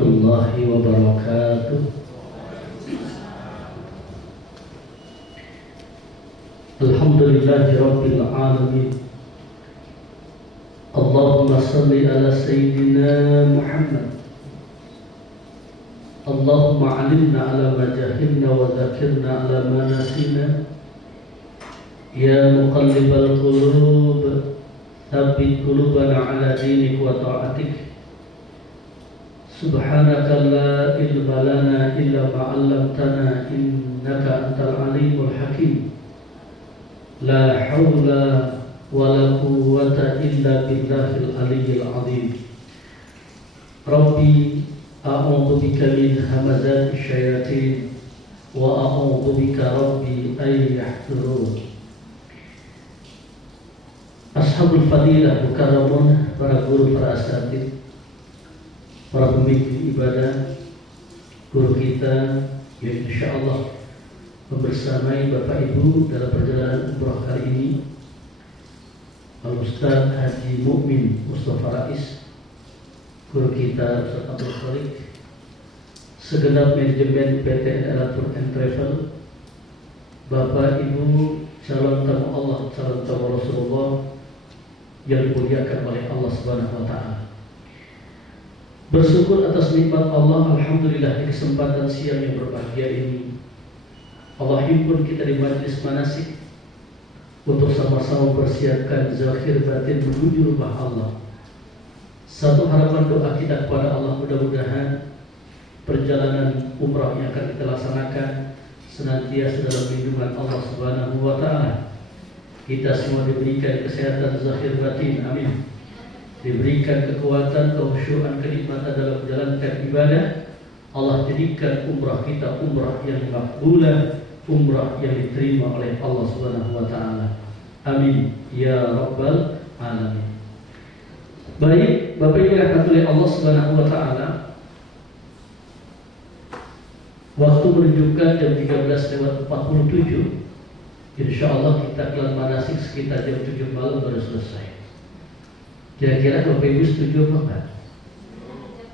warahmatullahi wabarakatuh. Alhamdulillahirabbil alamin. Allahumma shalli ala sayyidina Muhammad. Allahumma 'allimna ala ma jahilna wa dzakirna ala ma nasina. Ya muqallibal qulub, tsabbit qulubana ala dinik wa ta'atik. Subhanaka la ilma lana illa ma 'allamtana innaka antal alimul hakim. La haula wa la quwwata illa billahil aliyyil azim. Rabbi a'udzu bika min hamazati syayatin wa a'udzu bika rabbi ay yahdurun. Ashabul fadilah mukarramun, para guru, para asatidz, para pemimpin ibadah, guru kita yang insyaallah membersamai Bapak Ibu dalam perjalanan umrah kali ini, Al-Ustaz Haji Mukmin Mustafa Rais, guru kita Ustaz Abdul Khalik, segenap manajemen PT NLA Tour and Travel, Bapak Ibu calon tamu Allah, calon tamu Rasulullah yang dimuliakan oleh Allah Subhanahu wa taala. Bersyukur atas nikmat Allah, alhamdulillah, di kesempatan siang yang berbahagia ini Allah himpun kita di majlis manasik untuk sama-sama persiapkan zahir batin menuju rumah Allah. Satu harapan doa kita kepada Allah, mudah-mudahan perjalanan umrah yang akan kita laksanakan senantiasa dalam lindungan Allah Subhanahu wa taala. Kita semua diberikan kesehatan zahir batin, amin. Diberikan kekuatan, kekhusyuan, kenikmatan dalam menjalankan ibadah. Allah jadikan umrah kita umrah yang makbulah, umrah yang diterima oleh Allah Subhanahu wa taala. Amin ya rabbal alamin. Baik, Bapak Ibu rahmatullahi Allah Subhanahu wa taala. Waktu menunjukkan jam 13:47. Insyaallah kita kelar manasik sekitar jam 7 malam baru selesai. Kira-kira Bapak Ibu setuju apa enggak?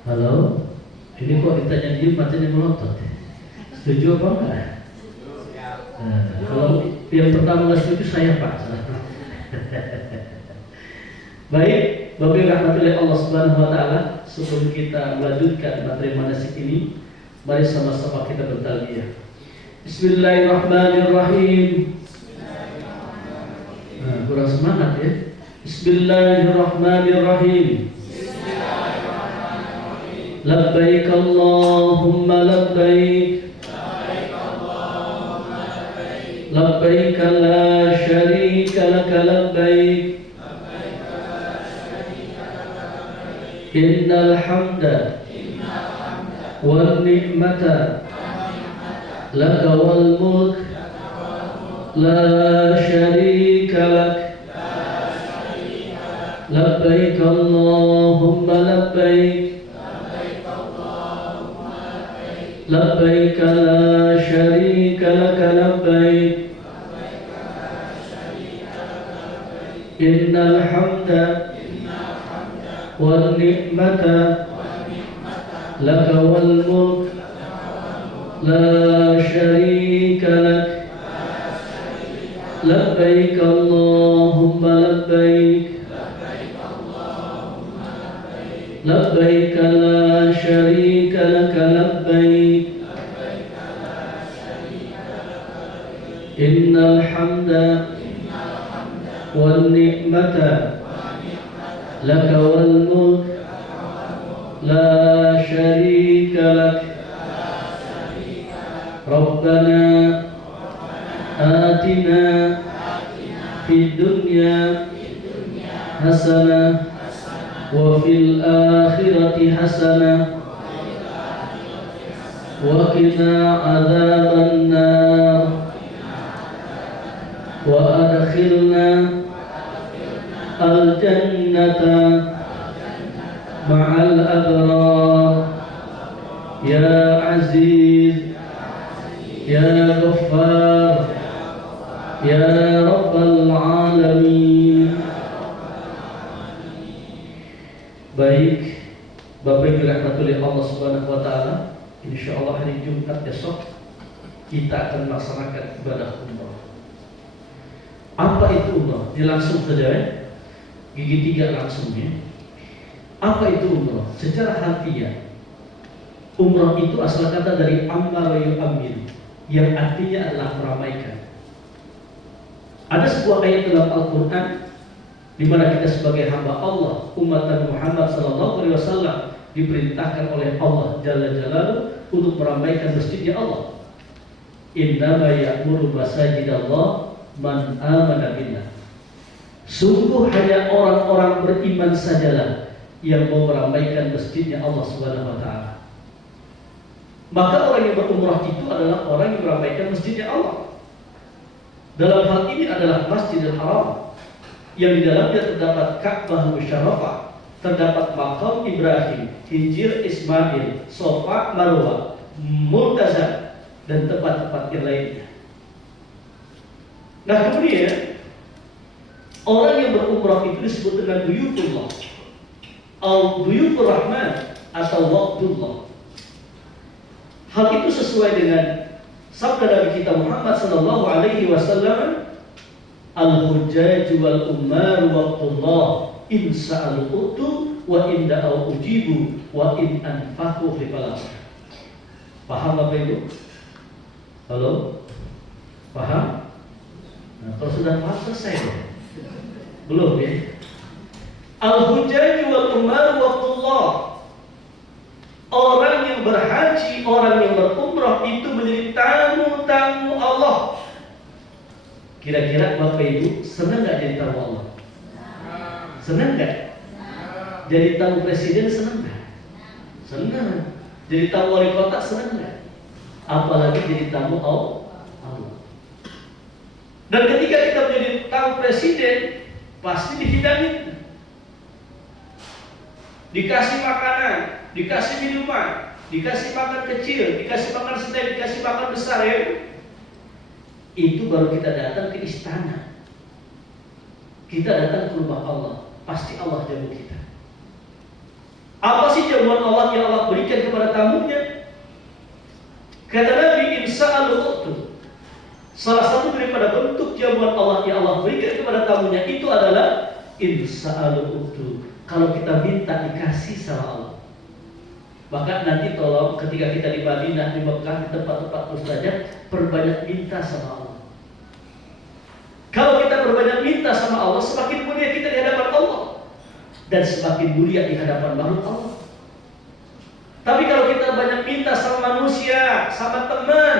Halo? Ini kok ditanya diem matanya melotot. Setuju apa enggak? Kalau yang pertama nggak setuju saya Pak. Baik, Bapak Ibu rahmatullahi Allah Subhanahu wa taala, sebelum kita melanjutkan materi manasik ini, mari sama-sama kita bertalbiyah. Bismillahirrahmanirrahim. Kurang semangat ya. Bismillahirrahmanirrahim. Labbaik Allahumma labbaik. Labbaik la syarika laka labbaik. Innal hamda wal ni'mata laka wal mulk la syarika lak. Labbaik Allahumma labbaik. Labbaik la syarika laka labbaik. Innal hamda wal ni'mata laka wal mulk la syarika lak. Labbaik Allahumma labbaik. Labbaik la syarika laka labbaik. Innal hamda wal ni'mata laka wal mulk la syarika lak. Rabbana atina fid dunya hasanah wa fil akhirati hasanah wa qina adzaban nar wa adkhilna al jannata ma'al abrar. Ya aziz ya ghaffar ya rabbal alamin. Baik, Bapak Ibu rahmatullahi oleh Allah Subhanahu wa taala, insyaallah hari Jumat besok kita akan melaksanakan ibadah umrah. Apa itu umrah? Ini langsung saja ya. Gigi 3 langsungnya. Apa itu umrah? Secara harfiah, umrah itu asal kata dari ammar yu'ammir, yang artinya adalah meramaikan. Ada sebuah ayat dalam Al-Quran di mana kita sebagai hamba Allah, umat Nabi Muhammad SAW, diperintahkan oleh Allah Jalla Jalaluhu untuk meramaikan masjidnya Allah. Innama ya'muru masajidallah man amana billah. Sungguh hanya orang-orang beriman sajalah yang mau meramaikan masjidnya Allah Subhanahu wa taala. Maka orang yang berumrah itu adalah orang yang meramaikan masjidnya Allah. Dalam hal ini adalah Masjidil Haram, yang di dalamnya terdapat Ka'bah Musyarrafah, terdapat Maqam Ibrahim, Hijr Ismail, Safa Marwah, Multazam, dan tempat-tempat yang lainnya. Nah kemudian orang yang berumrah itu disebut dengan duyufullah, al-duyufur rahman atau waqtullah. Hal itu sesuai dengan sabda Nabi kita Muhammad sallallahu alaihi wasallam, al-hujjaj wal ummar waqtullah in sa'alu utu wa in da'u ujibu wa in anfaqu fi balad. Paham apa itu? Halo? Paham? Nah, kalau sudah paham selesai ya? Belum ya? Al-hujjaj wal ummar waqtullah. Orang yang berhaji, orang yang berumrah itu menjadi tamu-tamu Allah. Kira-kira Bapak Ibu senang gak jadi tamu Allah? Senang gak? Jadi tamu presiden senang gak? Senang. Jadi tamu wali kota senang gak? Apalagi jadi tamu Allah. Dan ketika kita menjadi tamu presiden, pasti dihidangi, dikasih makanan, dikasih minuman, dikasih makan kecil, dikasih makan sedang, dikasih makan besar ya. Itu baru kita datang ke istana. Kita datang ke rumah Allah, pasti Allah jamu kita. Apa sih jamuan Allah yang Allah berikan kepada tamunya? Kata Nabi, insa'al utu. Salah satu daripada bentuk jamuan Allah yang Allah berikan kepada tamunya itu adalah insa'al utu. Kalau kita minta dikasih sama Allah. Maka nanti tolong ketika kita di Madinah, di Mekah, di tempat-tempat mustajab, perbanyak minta sama Allah. Kalau kita perbanyak minta sama Allah, semakin mulia kita di hadapan Allah dan semakin mulia di hadapan makhluk Allah. Tapi kalau kita banyak minta sama manusia, sama teman,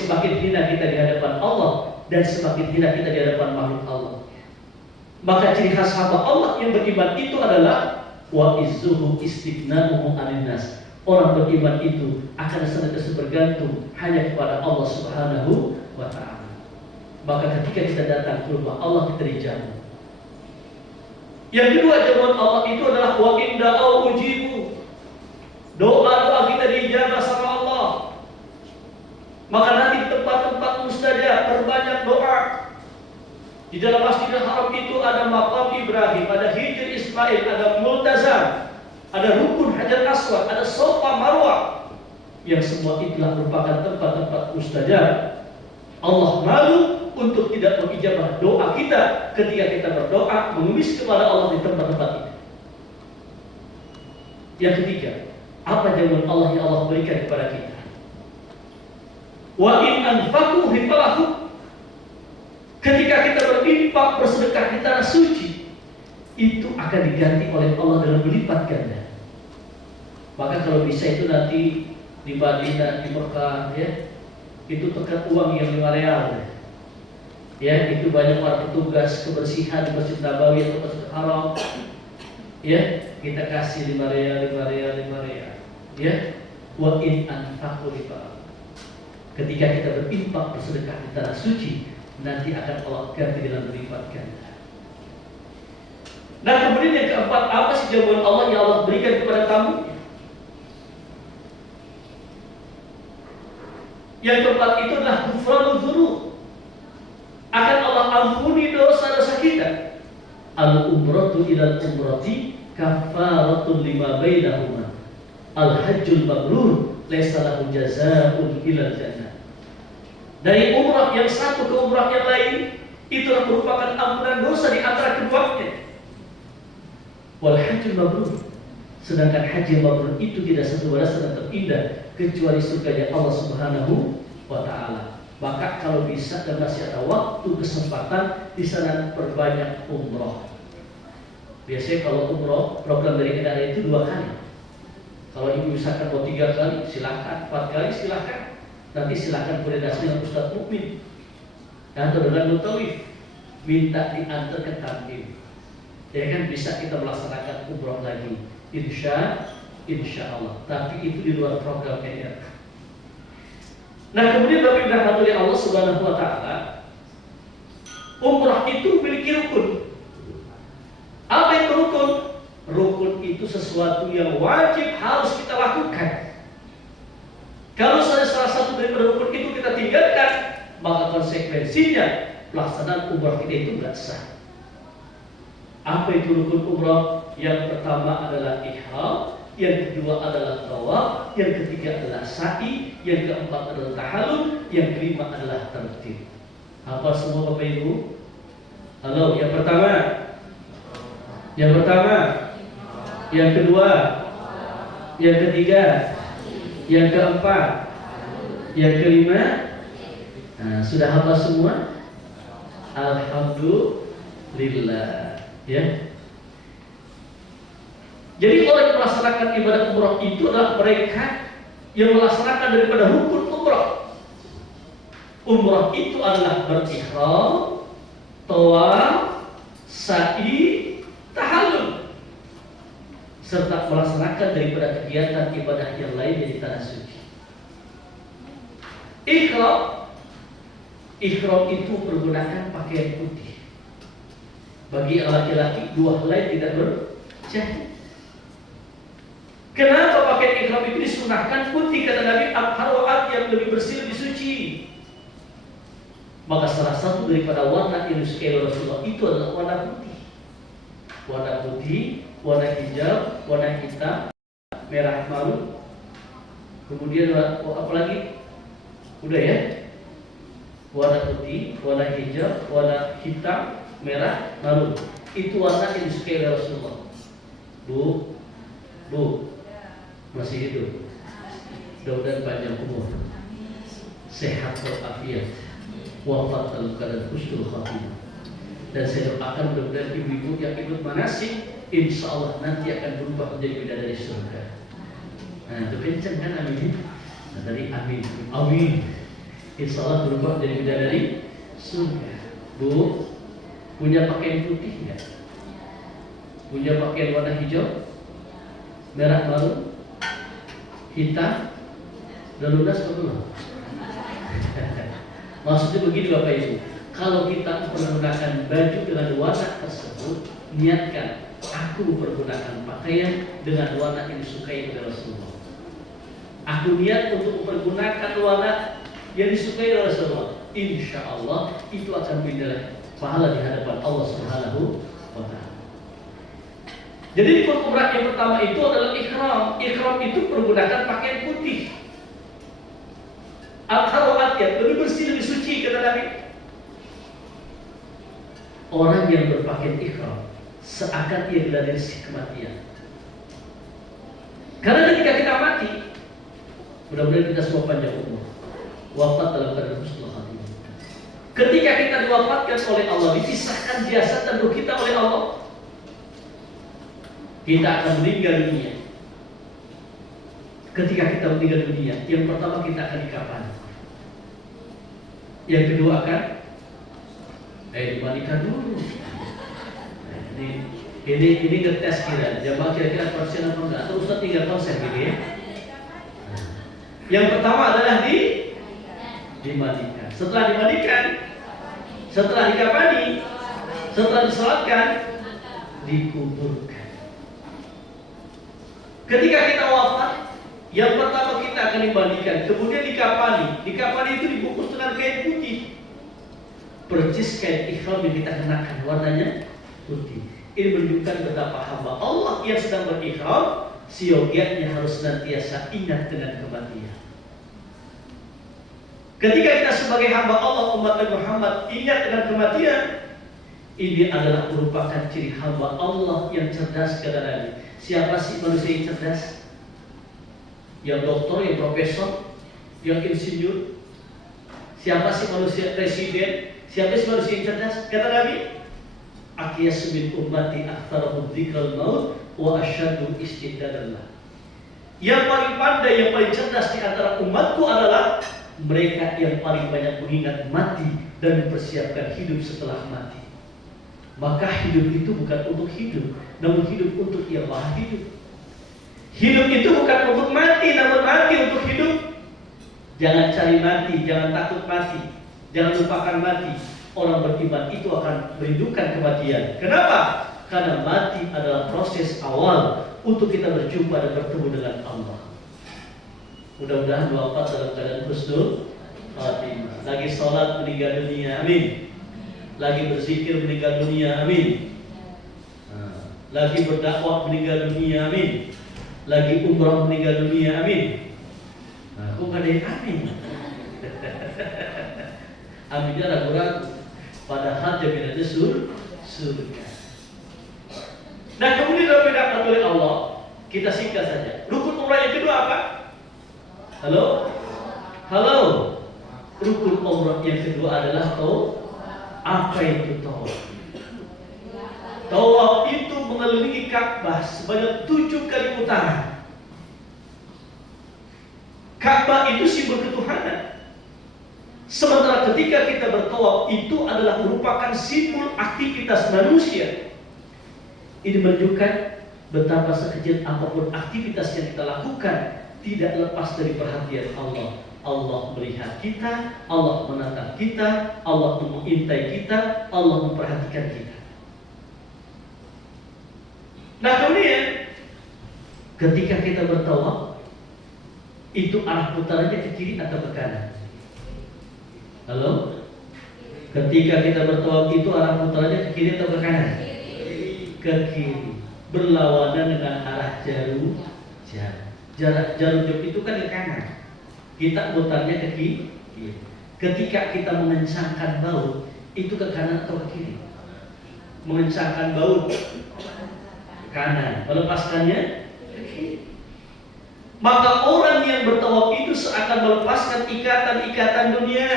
semakin hina kita di hadapan Allah dan semakin hina kita di hadapan makhluk Allah. Maka ciri khas hamba Allah yang beriman itu adalah wa izzuhu istighna'uhu 'anil nas. Orang beriman itu akan senantiasa bergantung hanya kepada Allah Subhanahu wa taala. Maka ketika kita datang ke rumah Allah, kita dijamu. Yang kedua, jamuan Allah itu adalah wa in da'u ujibu. Doa-doa kita dijabah sama Allah. Maka nanti tempat-tempat mustajab perbanyak doa. Di dalam Masjidil Haram itu ada Maqam Ibrahim, ada Hijr Ismail, ada Multazam, ada Rukun Hajar Aswad, ada Safa Marwah. Yang semua itulah merupakan tempat-tempat mustajab. Allah malu untuk tidak mengijabah doa kita ketika kita berdoa mengemis kepada Allah di tempat-tempat itu. Yang ketiga, apa jamuan Allah yang Allah berikan kepada kita? Wa in anfaqu hifalahu. Ketika kita berinfak, bersedekah di tanah suci, itu akan diganti oleh Allah dengan berlipat ganda. Maka kalau bisa itu nanti di Madinah, di Mekah, ya, itu tekan uang yang 5 real. Ya, itu banyak para petugas kebersihan di Masjid Nabawi atau Masjid Haram. Ya, kita kasih 5 real. Ya, wa in anfaqu hifalahu. Ketika kita berinfak, bersedekah di tanah suci, nanti akan Allah ganti dengan berlipat ganda. Nah kemudian yang keempat, apa sih jawaban Allah yang Allah berikan kepada tamu? Yang keempat itu adalah ghufranul dzunub. Akan Allah ampuni dosa-dosa kita. Al-umratu ilal umrati kafaratun lima bainahuma. Al-hajjul mabrur laisa lahu jazaa'un illal jannah. Dari umrah yang satu ke umrah yang lain, itulah merupakan ampunan dosa di antara keduanya. Wal hajjul mabrur, sedangkan haji mabrur itu tidak satu balasan yang terindah kecuali surganya Allah Subhanahu wa taala. Maka kalau bisa dan masih ada waktu kesempatan di sana, perbanyak umrah. Biasanya kalau umrah program dari NRI itu 2 kali. Kalau ibu misalkan mau 3 kali silahkan, 4 kali silahkan. Nanti silahkan koordinasi dengan Ustaz Mukmin atau dengan Mutawif, minta diantar ke Tandim. Ya kan, bisa kita melaksanakan umrah lagi, insya Allah. Tapi itu di luar program NRI. Nah, kemudian Bapak Ibu rahmati Allah Subhanahu wa taala, umrah itu memiliki rukun. Apa itu rukun? Rukun itu sesuatu yang wajib harus kita lakukan. Kalau salah satu dari rukun itu kita tinggalkan, maka konsekuensinya pelaksanaan umrah kita itu nggak sah. Apa itu rukun umrah? Yang pertama adalah ihram, yang kedua adalah tawaf, yang ketiga adalah sa'i, yang keempat adalah tahallul, yang kelima adalah tertib. Apa semua Bapak Ibu? Halo, yang pertama, yang kedua, yang ketiga, yang keempat, yang kelima. Nah, sudah hafal semua? Alhamdulillah, ya. Jadi orang yang melaksanakan ibadah umrah itu adalah mereka yang melaksanakan daripada rukun umrah. Umrah itu adalah berihram, tawaf, sa'i, tahallul, serta melaksanakan daripada kegiatan ibadah yang lainnya di tanah suci. Ihram itu pergunakan pakaian putih. Bagi laki-laki 2 helai tidak berjahit. Kenapa pakaian ihram itu disunahkan putih? Kata Nabi, al-harwat yang lebih bersih, lebih suci. Maka salah satu daripada warna yang disukai Rasulullah itu adalah warna putih. Warna putih, warna hijau, warna hitam, merah marun. Kemudian apa lagi? Udah ya? Warna putih, warna hijau, warna hitam, merah marun. Itu warna yang disukai Rasulullah. Bu, masih hidup. Mudah-mudahan panjang umur, sehat walafiat, wafat dalam keadaan husnul khatimah. Dan saya doakan mudah-mudahan ibu-ibu yang ikut manasik, insya Allah nanti akan berubah menjadi bidadari surga. Nah, itu kenceng kan, amin. Nah, dari amin. Insya Allah berubah menjadi bidadari surga. Bu, punya pakaian putih enggak? Punya pakaian warna hijau, merah marun, hitam, dan lunas belum? Maksudnya begini Bapak Ibu, kalau kita menggunakan baju dengan warna tersebut, niatkan aku mempergunakan pakaian dengan warna yang disukai oleh Rasulullah. Aku niat untuk mempergunakan warna yang disukai oleh Rasulullah. Insya Allah itu akan mendapat pahala di hadapan Allah Subhanahu wa taala. Jadi rukun umrah yang pertama itu adalah ihram. Ihram itu pergunakan pakaian putih. Al-harwat ya, lebih bersih, lebih suci, kata Nabi. Orang yang berpakaian ihram seakan ia berada di sisi kematian. Karena ketika kita mati, mudah-mudahan kita semua panjang umur, wafat dalam keadaan husnul khatimah. Ketika kita diwafatkan oleh Allah, dipisahkan jasad dan ruh kita oleh Allah, kita akan meninggal dunia. Ketika kita meninggal dunia, yang pertama kita akan dikafani. Yang kedua akan dimandikan dulu. Ini ngetes kira, jamaah kira-kira konsen apa enggak? Atau Ustaz tinggal konsen gitu ya. Yang pertama adalah dimandikan. Setelah dimandikan, setelah dikafani, setelah disolatkan, dikuburkan. Ketika kita wafat, yang pertama kita akan dimandikan, kemudian dikafani. Dikafani itu dibungkus dengan kain putih, percis kain ihram yang kita kenakan, warnanya putih. Ini menunjukkan betapa hamba Allah yang sedang berihram siogianya harus senantiasa ingat dengan kematian. Ketika kita sebagai hamba Allah, umat Nabi Muhammad ingat dengan kematian, ini adalah merupakan ciri hamba Allah yang cerdas, kata Nabi. Siapa sih manusia yang cerdas? Yang doktor, yang profesor, yang insinyur? Siapa sih manusia presiden? Siapa sih manusia yang cerdas? Kata Nabi, Aqyas min ummati aktsarahum dzikral maut wa asyaddu istidadan lah. Yang paling pandai, yang paling cerdas di antara umatku adalah mereka yang paling banyak mengingat mati dan mempersiapkan hidup setelah mati. Maka hidup itu bukan untuk hidup, namun hidup untuk yang maha hidup. Hidup itu bukan untuk mati, namun mati untuk hidup. Jangan cari mati, jangan takut mati, jangan lupakan mati. Orang beriman itu akan merindukan kematian. Kenapa? Karena mati adalah proses awal untuk kita berjumpa dan bertemu dengan Allah. Mudah-mudahan 24 dalam keadaan husnul khatimah. Lagi sholat meninggal dunia, amin. Lagi berzikir meninggal dunia, amin. Lagi berdakwah meninggal dunia, amin. Lagi umrah meninggal dunia, amin. Kok gak ada yang amin? Aminnya ragu-ragu. Padahal jaminannya surga. Nah, kemudian dalam didapat oleh Allah, kita singkat saja. Rukun umrah yang kedua apa? Halo. Rukun umrah yang kedua adalah apa itu tawaf? Tawaf itu mengelilingi Ka'bah sebanyak 7 kali putaran. Ka'bah itu simbol ketuhanan. Sementara ketika kita bertawaf itu adalah merupakan simbol aktivitas manusia. Ini menunjukkan betapa sekecil apapun aktivitas yang kita lakukan tidak lepas dari perhatian Allah. Allah melihat kita, Allah menatap kita, Allah mengintai kita, Allah memperhatikan kita. Nah, kemudian ketika kita bertawaf, itu arah putarannya ke kiri atau ke kanan? Halo? Ketika kita bertawaf itu arah putarannya ke kiri atau ke kanan? Ke kiri. Berlawanan dengan arah jarum jam. Jarum jam itu kan ke kanan. Kita putarnya ke kiri. Ketika kita mengencangkan baut, itu ke kanan atau ke kiri? Mengencangkan baut ke kanan, melepaskannya ke kiri. Maka orang yang bertawaf itu seakan melepaskan ikatan-ikatan dunia.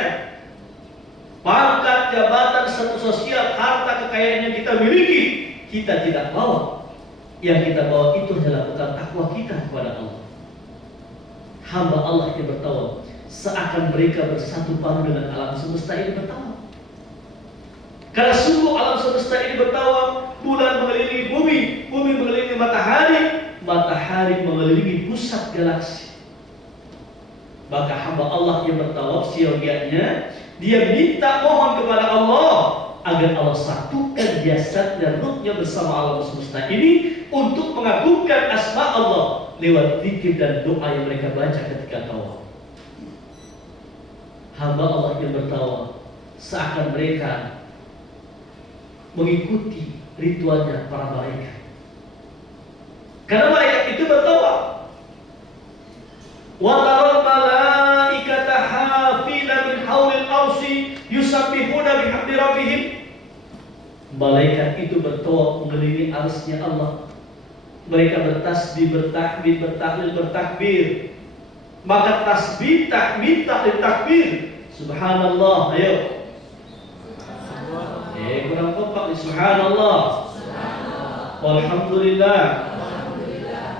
Pangkat, jabatan, status sosial, harta, kekayaan yang kita miliki, kita tidak bawa. Yang kita bawa itu adalah bekal takwa kita kepada Allah. Hamba Allah yang bertawaf seakan mereka bersatu padu dengan alam semesta ini bertawaf. Karena sungguh alam semesta ini bertawaf, bulan mengelilingi bumi, bumi mengelilingi matahari, matahari mengelilingi pusat galaksi. Maka hamba Allah yang bertawaf siogianya, dia minta mohon kepada Allah agar Allah satukan jasad dan ruhnya bersama alam semesta ini untuk mengagungkan asma Allah lewat zikir dan doa yang mereka baca ketika tawaf. Hamba Allah yang bertawaf seakan mereka mengikuti ritualnya para malaikat. Karena malaikat itu bertawaf. Wa taral malaikata hafina min haulil arsi yusabbihuna bihamdi rabbihim. Malaikat itu bertawaf mengelilingi arsy Allah. Mereka bertasbih, bertakbir, bertahlil, bertakbir. Maka tasbih, tahmid, tahlil, takbir. Subhanallah, ayo. Kurang kompak nih. Subhanallah. Walhamdulillah.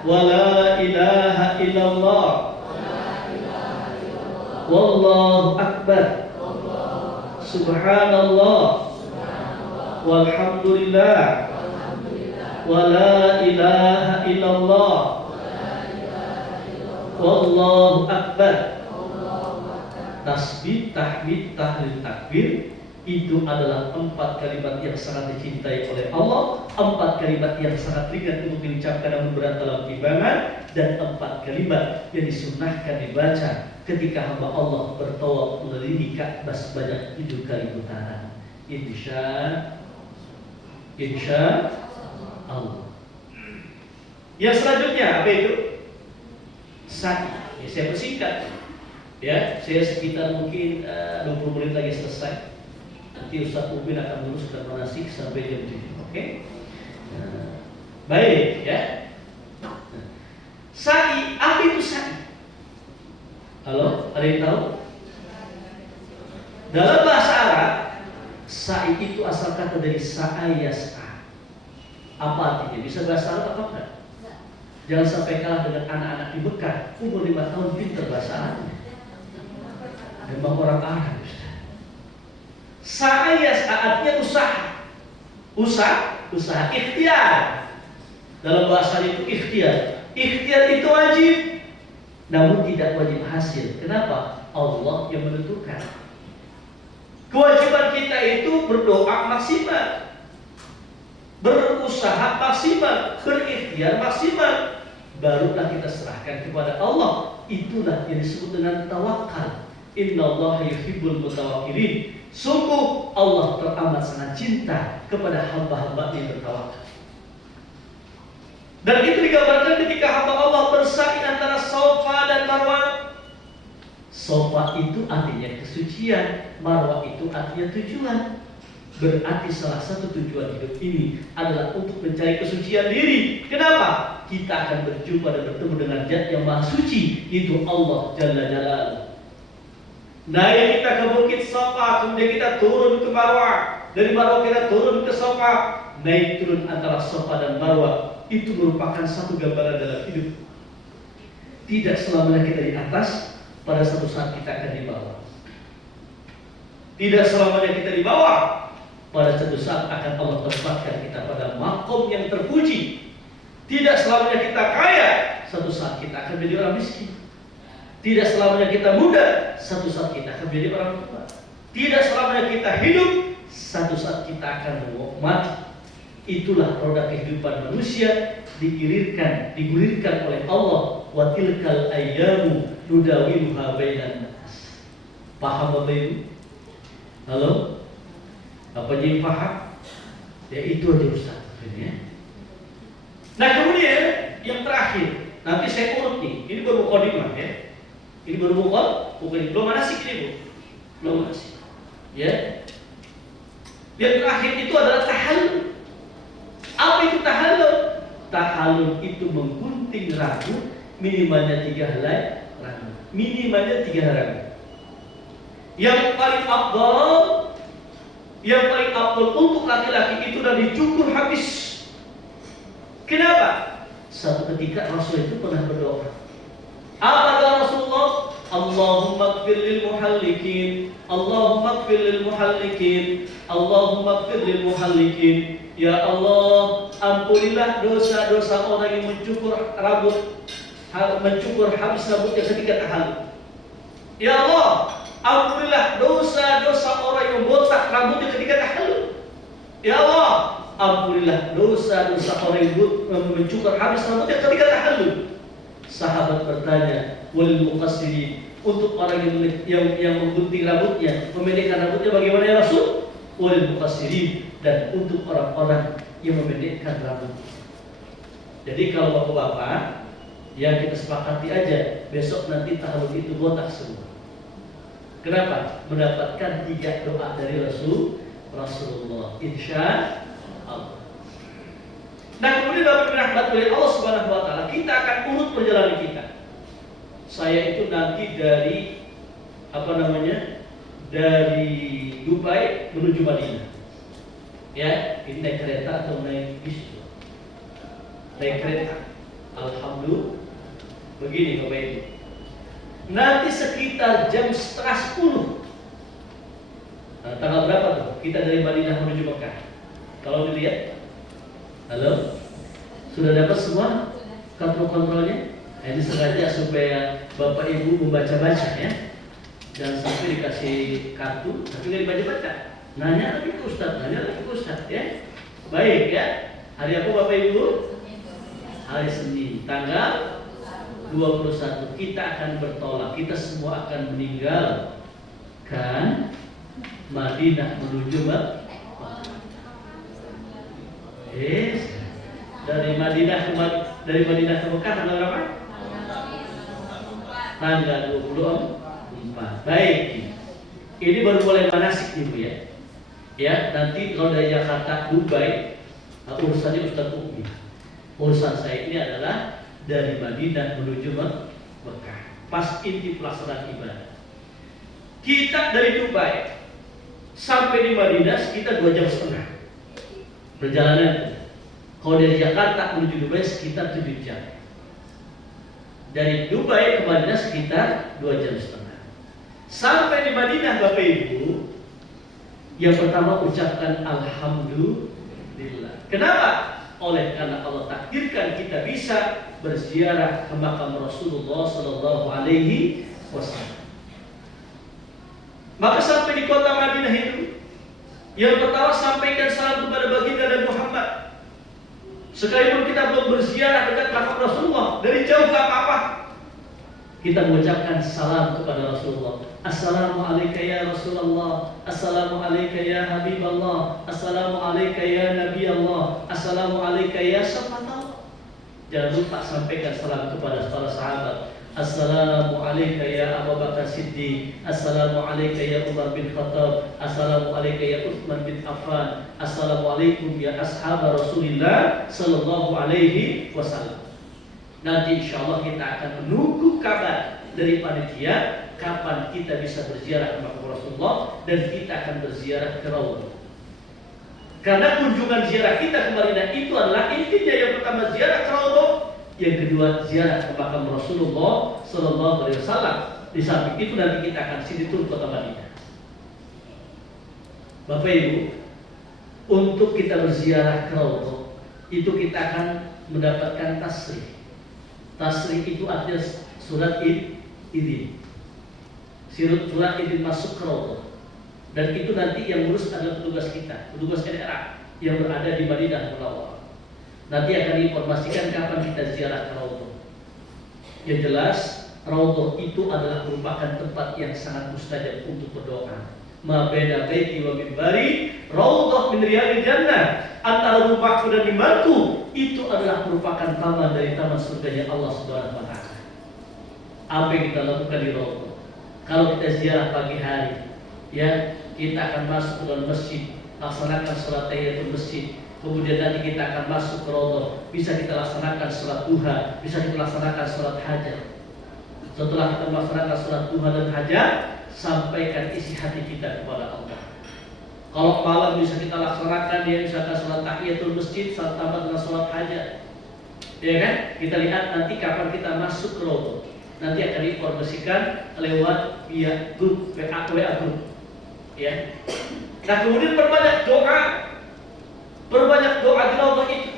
Wa la ilaha illallah. Wallahu akbar. Subhanallah. Walhamdulillah. Wa la ilaha illallah. Wallahu akbar. Tasbih, tahmid, tahlil, takbir itu adalah 4 kalimat yang sangat dicintai oleh Allah, 4 kalimat yang sangat ringan untuk diucapkan namun berat dalam timbangan, dan 4 kalimat yang disunnahkan dibaca ketika hamba Allah bertawaf mengelilingi Ka'bah sebanyak 7 kali putaran. Insya Allah. Yang selanjutnya apa itu? Sa'i. Ya, saya persingkat. Ya, saya sekitar mungkin 20 menit lagi selesai. Nanti Ustaz Ubin akan meneruskan manasik sampai jam 7. Oke? Baik, ya. Sa'i, apa itu sa'i? Halo, ada yang tahu? Dalam bahasa Arab, sa'i itu asal kata dari sa'a yas'a. Apa artinya? Bisa bahasa Arab apa enggak? Jangan sampai kalah dengan anak-anak di Mekah, umur 5 tahun pintar bahasa Arab. Memang orang Arab. Sa'a yas'a artinya usaha, ikhtiar. Dalam bahasa itu ikhtiar. Ikhtiar itu wajib, namun tidak wajib hasil. Kenapa? Allah yang menentukan. Kewajiban kita itu berdoa maksimal, berusaha maksimal, berikhtiar maksimal, barulah kita serahkan kepada Allah. Itulah yang disebut dengan tawakal. Innallaha yuhibbul mutawakkilin. Sungguh Allah teramat sangat cinta kepada hamba-hamba yang bertawakal. Dan itu digambarkan ketika hamba Allah bersa'i antara Safa dan Marwah. Safa itu artinya kesucian, Marwah itu artinya tujuan. Berarti salah satu tujuan hidup ini adalah untuk mencari kesucian diri. Kenapa? Kita akan berjumpa dan bertemu dengan Zat yang Maha Suci, yaitu Allah Jalla Jalaluhu. Naik kita ke Bukit Safa, kemudian kita turun ke Marwah. Dari Marwah kita turun ke Safa. Naik turun antara Safa dan Marwah itu merupakan satu gambaran dalam hidup. Tidak selamanya kita di atas, pada satu saat kita akan di bawah. Tidak selamanya kita di bawah, pada satu saat akan Allah tempatkan kita pada makom yang terpuji. Tidak selamanya kita kaya, satu saat kita akan menjadi orang miskin. Tidak selamanya kita muda, satu saat kita akan menjadi orang tua. Tidak selamanya kita hidup, satu saat kita akan mati. Itulah roda kehidupan manusia, digulirkan oleh Allah. Wa tilkal ayyamu nudawiluha bainan nas. Paham Bapak Ibu? Halo? Apa yang paham? Ya itu aja Ustaz. Nah kemudian yang terakhir, nanti saya urut nih. Ini baru mukadimah ya. Ini baru mukadimah, belum manasik ini Bu. Belum manasik. Ya. Yang terakhir itu adalah tahallul. Apa itu tahallul? Tahallul itu menggunting rambut minimalnya 3 helai rambut. Minimalnya 3 helai rambut. Yang paling afdal untuk laki-laki itu sudah dicukur habis. Kenapa? Satu ketika Rasul itu pernah berdoa. Apa kata Rasulullah? Allahumma ighfir lil muhallikin, Allahumma ighfir lil muhallikin, Allahumma ighfir lil muhallikin. Ya Allah, ampunilah dosa-dosa orang yang mencukur habis rambutnya ketika tahallul. Ya Allah, ampunilah dosa-dosa orang yang botak rambutnya ketika tahallul. Ya Allah, ampunilah dosa-dosa orang yang mencukur habis rambutnya ketika tahallul. Sahabat bertanya, walil muqassirin, untuk orang yang menggunting rambutnya, memendekkan rambutnya bagaimana ya Rasul? Walil muqassirin, dan untuk orang-orang yang memendekkan rambut. Jadi kalau bapak-bapak, ya kita sepakati aja, besok nanti tahallul itu botak semua. Kenapa? Mendapatkan 3 doa dari Rasulullah, insya Allah. Nah kemudian dapat dirahmati oleh Allah Subhanahu Wa Taala, kita akan urut perjalanan kita. Saya itu nanti dari dari Dubai menuju Madinah. Ya, ini naik kereta atau naik bis? Naik kereta. Alhamdulillah. Begini Bapak Ibu. Nanti sekitar jam 9:30. Nah, tanggal berapa tuh? Kita dari Madinah menuju Mekah. Kalau dilihat, halo, sudah dapat semua kartu kontrolnya? Nah, ini sengaja supaya Bapak Ibu membaca-baca ya. Jangan sampai dikasih kartu tapi nggak dibaca-baca. Nanya lagi ke Ustaz, ya. Baik ya. Hari apa Bapak Ibu? Hari Senin, tanggal 21 kita akan bertolak. Kita semua akan meninggalkan Madinah menuju Mekah. Dari Madinah ke Madinah. dari Madinah ke Mekah tanggal berapa? Tanggal 24. Baik. Ini baru mulai manasik Ibu ya. Ya, nanti kalau dari Jakarta Dubai, urusannya Ustaz Umi. Urusan saya ini adalah dari Madinah menuju Mekah. Pas inti pelaksanaan ibadah. Kita dari Dubai sampai di Madinah sekitar 2,5 jam perjalanan. Kalau dari Jakarta menuju Dubai sekitar 7 jam. Dari Dubai ke Madinah sekitar 2,5 jam. Sampai di Madinah Bapak Ibu, yang pertama ucapkan Alhamdulillah. Kenapa? Oleh karena Allah takdirkan kita bisa berziarah ke makam Rasulullah Sallallahu Alaihi Wasallam. Maka sampai di kota Madinah itu, yang pertama sampaikan salam kepada baginda Nabi Muhammad. Sekalipun kita belum berziarah dekat makam Rasulullah, dari jauh tak apa-apa, kita mengucapkan salam kepada Rasulullah. Assalamualaikum ya Rasulullah, Assalamualaikum ya Habiballah, Assalamualaikum ya Nabi Allah, Assalamualaikum ya Sahabat. Jangan lupa sampaikan salam kepada para sahabat. Assalamualaikum ya Abu Bakar Siddiq, Assalamualaikum ya Umar bin Khattab, Assalamualaikum ya Utsman bin Affan, Assalamualaikum ya ashab Rasulullah Sallallahu Alaihi Wasallam. Nanti insya Allah kita akan menunggu kabar dari panitia kapan kita bisa berziarah ke makam Rasulullah dan kita akan berziarah ke Raudhah. Karena kunjungan ziarah kita ke Madinah itu adalah intinya yang pertama ziarah ke Raudhah, yang kedua ziarah ke makam Rasulullah Sallallahu Alaihi Wasallam. Di samping itu nanti kita akan singgah tur kota Madinah. Bapak Ibu, untuk kita berziarah ke Raudhah itu kita akan mendapatkan tasrih. Tasrih itu artinya surat izin. Surat izin masuk ke Raudhah. Dan itu nanti yang ngurus adalah petugas kita, petugas NRA yang berada di Madinah Munawwarah. Nanti akan diinformasikan kapan kita ziarah ke Raudhah. Yang jelas, Raudhah itu adalah merupakan tempat yang sangat mustajab untuk berdoa. Ma baina baiti wa minbari Raudhah min riyadil jannah. Antara rumahku dan mimbarku itu adalah merupakan taman dari taman surganya Allah Subhanahu wa taala. Apa yang kita lakukan di Raudhah? Kalau kita ziarah pagi hari, ya, kita akan masuk ke dalam masjid, laksanakan salat tahiyatul masjid. Kemudian nanti kita akan masuk ke Raudhah, bisa kita laksanakan salat duha, bisa kita laksanakan salat hajat. Setelah kita melaksanakan salat duha dan hajat, sampaikan isi hati kita kepada Allah. Kalau malam bisa kita laksanakan, ya, misalkan salat tahiyatul masjid, salat tambah dengan salat hajat. Ya kan? Kita lihat nanti kapan kita masuk ke Raudhah. Nanti akan diinformasikan lewat via grup WA grup. Ya. Nah, kemudian perbanyak doa di Raudhah itu.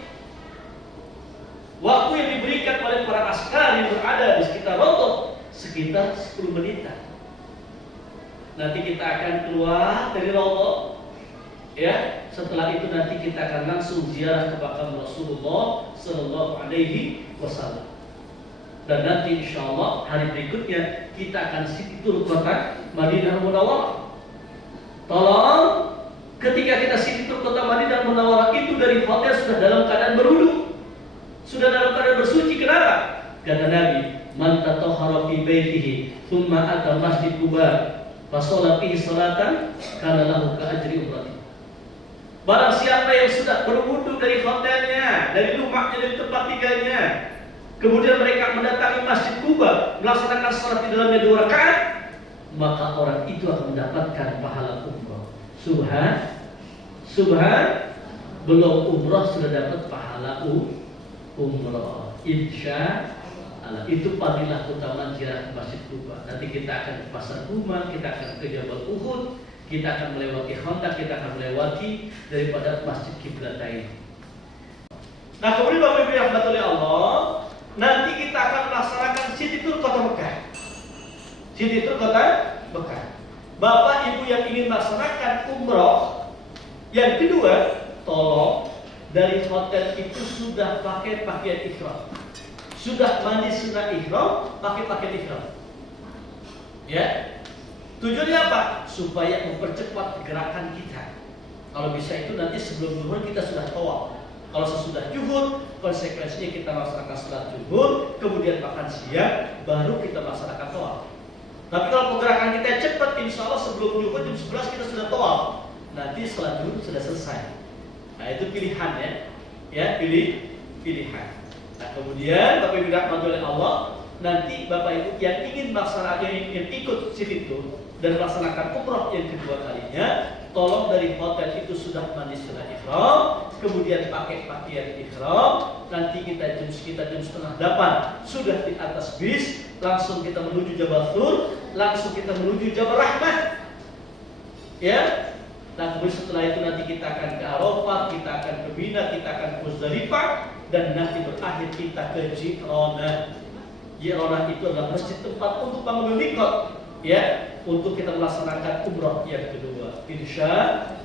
Waktu yang diberikan oleh para askar yang berada di sekitar Raudhah sekitar 10 menitan. Nanti kita akan keluar dari Raudhah, ya. Setelah itu nanti kita akan langsung ziarah ke makam Rasulullah Sallallahu Alaihi Wasallam. Dan nanti insya Allah hari berikutnya kita akan singgah kota Madinah Munawwarah. Tolong, ketika kita singgah kota Madinah Munawwarah itu dari hotel sudah dalam keadaan berwudu, sudah dalam keadaan bersuci. Kenapa? Kata Nabi, man tatahhara fi baitihi thumma ata masjid Quba fa shalla fihi salatan kana lahu ka ajri umrah. Barang siapa yang sudah berwudu dari hotelnya, dari rumahnya, dari tempat tinggalnya, kemudian mereka mendatangi Masjid Quba, melaksanakan salat di dalamnya 2 rakaat, maka orang itu akan mendapatkan pahala umrah. Subhan, belum umrah sudah dapat pahala umrah. Insya Allah. Itu fadilah utama ziarah Masjid Quba. Nanti kita akan ke Pasar Guma, kita akan ke Jabal Uhud, kita akan melewati Khandaq, kita akan melewati daripada Masjid Qiblatain. Nah, kemudian Bapak Ibu yang dirahmati oleh Allah, nanti kita akan melaksanakan City Tour Kota Mekah. City Tour Kota Mekah. Bapak Ibu yang ingin melaksanakan umroh, yang kedua, tolong dari hotel itu sudah pakai pakaian ihram, sudah mandi sunnah ihram, pakai pakaian ihram. Ya, tujuannya apa? Supaya mempercepat gerakan kita. Kalau bisa itu nanti sebelum zuhur kita sudah tawaf. Kalau sesudah zuhur, konsekuensinya kita melaksanakan salat zuhur, kemudian makan siang, baru kita melaksanakan tawaf. Tapi kalau pergerakan kita cepat, insya Allah sebelum zuhur jam 11 kita sudah tawaf. Nanti salat zuhur sudah selesai. Nah itu pilihan ya pilihan. Nah kemudian Bapak Ibu dirahmati oleh Allah, nanti Bapak Ibu yang ingin melaksanakan yang ikut situ dan melaksanakan umroh yang kedua kalinya, tolong dari hotel itu sudah mandi sunnah ihram, kemudian pakai pakaian ihram. Nanti kita jam 7:30 sudah di atas bis, langsung kita menuju Jabal Thur, langsung kita menuju Jabal Rahmah. Ya. Nah, kemudian setelah itu nanti kita akan ke Arafah, kita akan ke Mina, kita akan ke Muzdalifah, dan nanti berakhir kita ke Ji'ranah. Ji'ranah itu adalah masjid tempat untuk mengambil mikot, ya, untuk kita melaksanakan umroh yang kedua, insya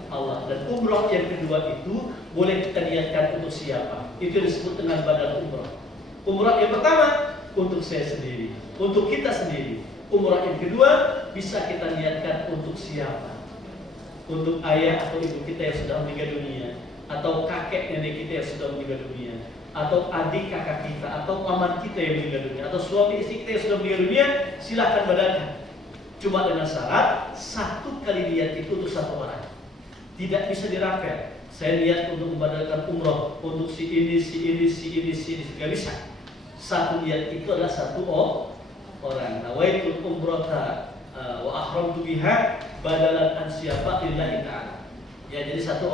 Allah. Dan umroh yang kedua itu boleh kita niatkan untuk siapa? Itu disebut dengan badal umroh. Umroh yang pertama untuk saya sendiri, untuk kita sendiri. Umroh yang kedua bisa kita niatkan untuk siapa? Untuk ayah atau ibu kita yang sudah meninggal dunia, atau kakek nenek kita yang sudah meninggal dunia, atau adik kakak kita, atau paman kita yang meninggal dunia, atau suami istri kita yang sudah meninggal dunia, silahkan badalkan. Cuma dengan syarat satu kali niat itu untuk satu orang, tidak bisa dirapel. Saya niat untuk membadalkan umroh untuk si ini, nggak bisa. Satu niat itu adalah satu orang. Nawaitul umrata wa ahramtu biha badalan an siapa lillahi ta'ala. Ya, jadi satu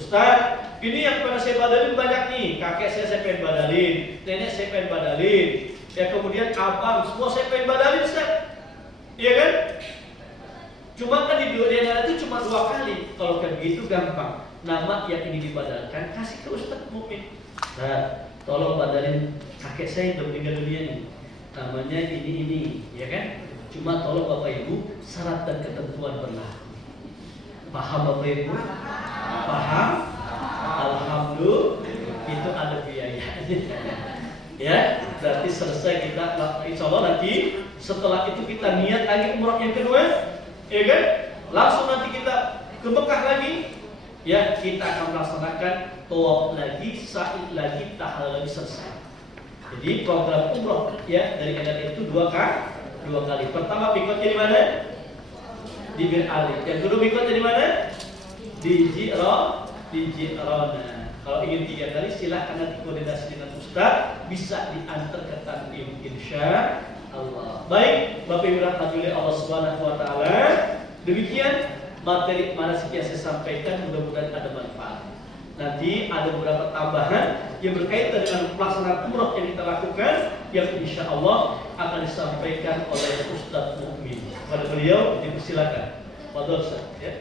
Ustaz, ini yang pernah saya badalin banyak nih. Kakek saya pengen badalin, nenek saya pengen badalin, ya kemudian abang semua saya pengen badalin, Ustaz. Iya kan? Cuma kan di dunia itu cuma 2 kali. Kalau kayak begitu gampang. Nama yang ini dibadalkan kasih ke Ustaz Mukmin. Nah, tolong badalin kakek saya yang udah meninggal dunia nih. Namanya ini, ya kan? Cuma tolong Bapak Ibu, syarat dan ketentuan berlaku. Paham Bapak Ibu? Paham? Alhamdulillah, itu ada biayanya. Ya, berarti selesai kita, insya Allah nanti setelah itu kita niat lagi umrah yang kedua, ya kan? Langsung nanti kita ke Mekah lagi, ya kita akan melaksanakan tawaf lagi, sa'i lagi, tahallul lagi, selesai. Jadi program umrah ya dari Edat itu 2 kali. Pertama mikotnya di mana? Di Bir Ali. Yang kedua mikotnya di mana? Di Ji'ranah. Kalau ingin 3 kali silahkan nanti koordinasi dengan Ustaz, bisa diantar ke tanwin insya Allah. Baik, Bapak Ibu rahmatullahi Allah Subhanahu wa taala. Demikian materi manasik yang saya sampaikan, mudah-mudahan ada manfaat. Nanti ada beberapa tambahan yang berkaitan dengan pelaksanaan umrah yang kita lakukan, yang insya Allah akan disampaikan oleh Ustaz Mukmin. Pada beliau dipersilakan. Fadhil Ustaz, ya.